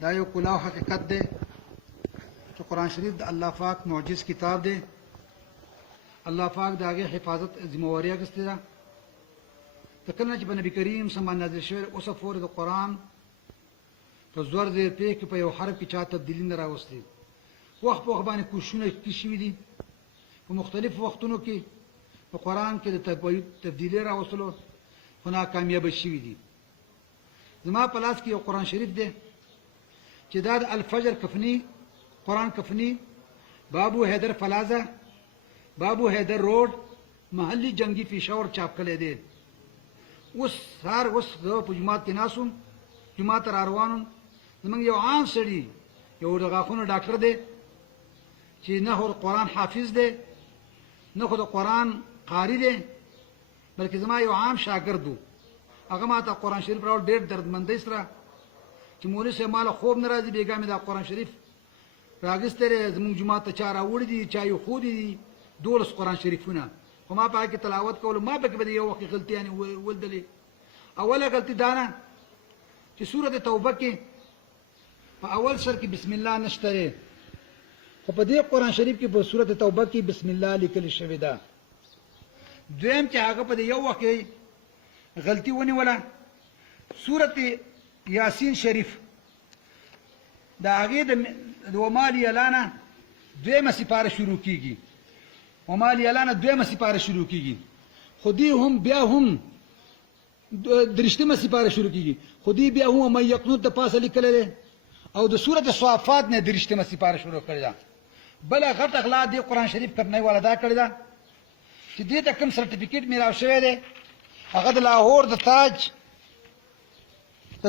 دا یو کلاو حقیقت دی چې قرآن شریف د الله پاک معجز کتاب دی. الله پاک د هغې حفاظت ذمهواري اخیستې ده. د کله نه چې په نبي کریم سم باندې نازل شوی اوسه پورې د قرآن په زور ځای پرې کې په یو حرف کې چا تبدیلي نه راوستې. وخت په وخت باندې کوششونه شوي دي په مختلفو وختونو کې په قرآن کې د تبدیلي راوستلو، خو ناکامیابه شوي دي. زما په لاس کې یو قرآن شریف دی چې دا د الفجر کفني قرآن کفني بابو حیدر پلازا بابو حیدر روډ محلي جنگي پېښور چاپ کړی دی. اوس زه په جومات کې ناست وم، جومات ته را روان وم. زموږ یو عام سړي یو د غاښونو ډاکټر دی چې نه خو د قرآن حافظ دی نه خو د قرآن قاري دی، بلکې زما یو عام شاګرد و. هغه ما ته قرآن شریف راوړ ډېر دردمندۍ سره چې مولوي صاحب ما له خوب نه راځي، بېګا مې دا قرآن شریف راګستی دی. زموږ جومات ته چا راوړي دي، چا یې ښودي دي 12 قرآن شریفونه، خو ما په هغه کې تلاوت کولو. ما پکې به د یو وخت غلطیانې ولدلې. اوله غلطي دا نه چې سورت توبه کې په اول سر کې بسم الله نشته دی، خو په دې قرآن شریف کې په سورت توبه کې بسم الله لیکل شوې ده. دویم چې هغه په یو وخت کې غلطي ونیوله، سورت یاسین شریف د هغې د ومال یلانه دویمه سپاره شروع کېږي. ومال یلانه دویمه سپاره شروع کېږي، خو دې هم بیا هم درشتمه سپاره شروع کېږي، خو دې بیا هم من یقنوت د پاسه لیکلی دی، او د سورت صافات نه درشتمه سپاره شروع کړې ده. بله غټه غلا دې قرآن شریف کفنۍ والا دا کړې ده چې دې ته کوم سرټیفیکیټ میلاو شوی دی، هغه د لاهور د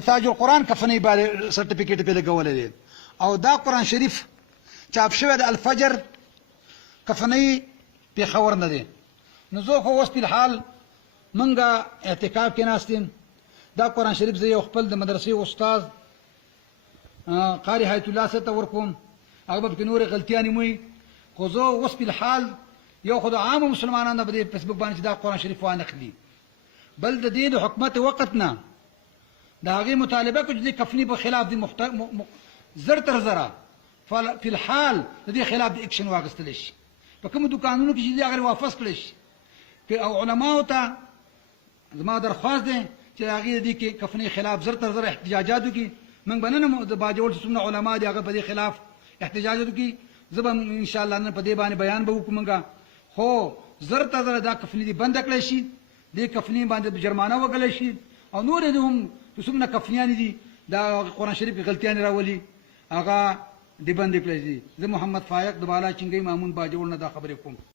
تاج القرآن کفنۍ باندې سرټیفیکیټ پې لګولی دی، او دا قرآن شریف چاپ شوی د الفجر کفنۍ پېښور نه دی. نو زه خو اوس فلحال منګه اعتکاف کې ناست یم. دا قرآن شریف زه یو خپل د مدرسې استاد قاري حیات الله صاحب ته ورکوم، هغه به پکې نورې غلطیانې موي، خو زه اوس فلحال یو خو د عامو مسلمانانو نه په دې فیسبوک باندې چې دا قرآن شریف وانخلي، بل د دې د حکومت وقت نه د هغې مطالبه کړو چې د کفني په خلاف د زر تر زره فلحال د دې خلاف د اکشن واخیستلی شي، په کومو دوکانونو کې چې دې هغه واپس کړی شي. او علماو ته زما درخواست دی چې د هغې د دې کې کفنۍ خلاف زر تر زره احتجاجات وکړي. موږ به نن د باجوړ چې څومره علما دي هغه په دې خلاف احتجاجات وکړي. زه به انشاءالله نن په دې باندې بیان به وکړو موږ، خو زر تر زره دا کفنۍ دې بنده کړی شي، دې کفنۍ باندې جرمانه وګړی شي، او نورې دې هم چې څومره کفنیانې دي دا قرآن شریف کې غلطیانې راولي هغه دې بندې کړی شي. زه محمد فایق د بالا چنګۍ مامون باجوړ نه دا خبرې کوم.